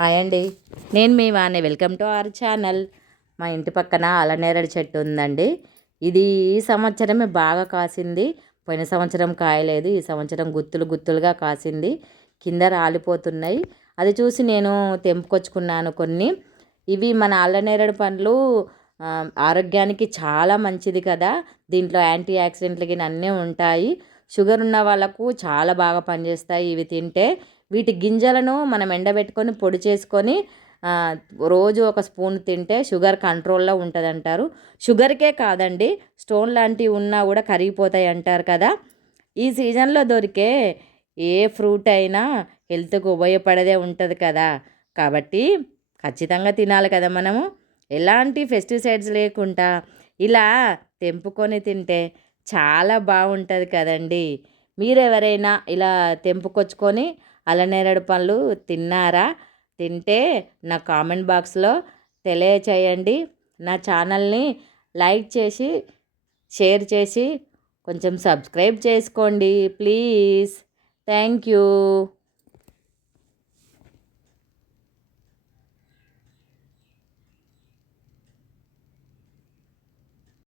Hi అండి. నేను మీ Vani. Welcome to our channel. మా ఇంటి పక్కన అల్లనేరేడు చెట్టు ఉందండి. ఇది ఈ సంవత్సరమే బాగా కాసింది. పోయిన సంవత్సరం కాయలేదు. ఈ సంవత్సరం గుత్తులు గుత్తులుగా కాసింది. కింద రాలిపోతున్నాయి. అది చూసి నేను తెంపుకొచ్చుకున్నాను కొన్ని. ఇవి మన అల్లనేరేడు పండ్లు ఆరోగ్యానికి చాలా మంచిది కదా. దీంట్లో యాంటీ ఆక్సిడెంట్లు గిన అన్నీ ఉంటాయి. షుగర్ ఉన్న వాళ్ళకు చాలా బాగా పనిచేస్తాయి ఇవి తింటే. వీటి గింజలను మనం ఎండబెట్టుకొని పొడి చేసుకొని రోజు ఒక స్పూన్ తింటే షుగర్ కంట్రోల్లో ఉంటుంది అంటారు. షుగర్కే కాదండి, స్టోన్ లాంటివి ఉన్నా కూడా కరిగిపోతాయి అంటారు కదా. ఈ సీజన్లో దొరికే ఏ ఫ్రూట్ అయినా హెల్త్కు ఉపయోగపడేదే ఉంటుంది కదా. కాబట్టి ఖచ్చితంగా తినాలి కదా మనము. ఎలాంటి పెస్టిసైడ్స్ లేకుండా ఇలా తెంపుకొని తింటే చాలా బాగుంటుంది కదండి. మీరెవరైనా ఇలా తెంపుకొచ్చుకొని అల్లనేరేడు పళ్ళు తిన్నారా? తింటే నా కామెంట్ బాక్స్లో తెలియచేయండి. నా ఛానల్ని లైక్ చేసి షేర్ చేసి కొంచెం సబ్స్క్రైబ్ చేసుకోండి ప్లీజ్. Thank you.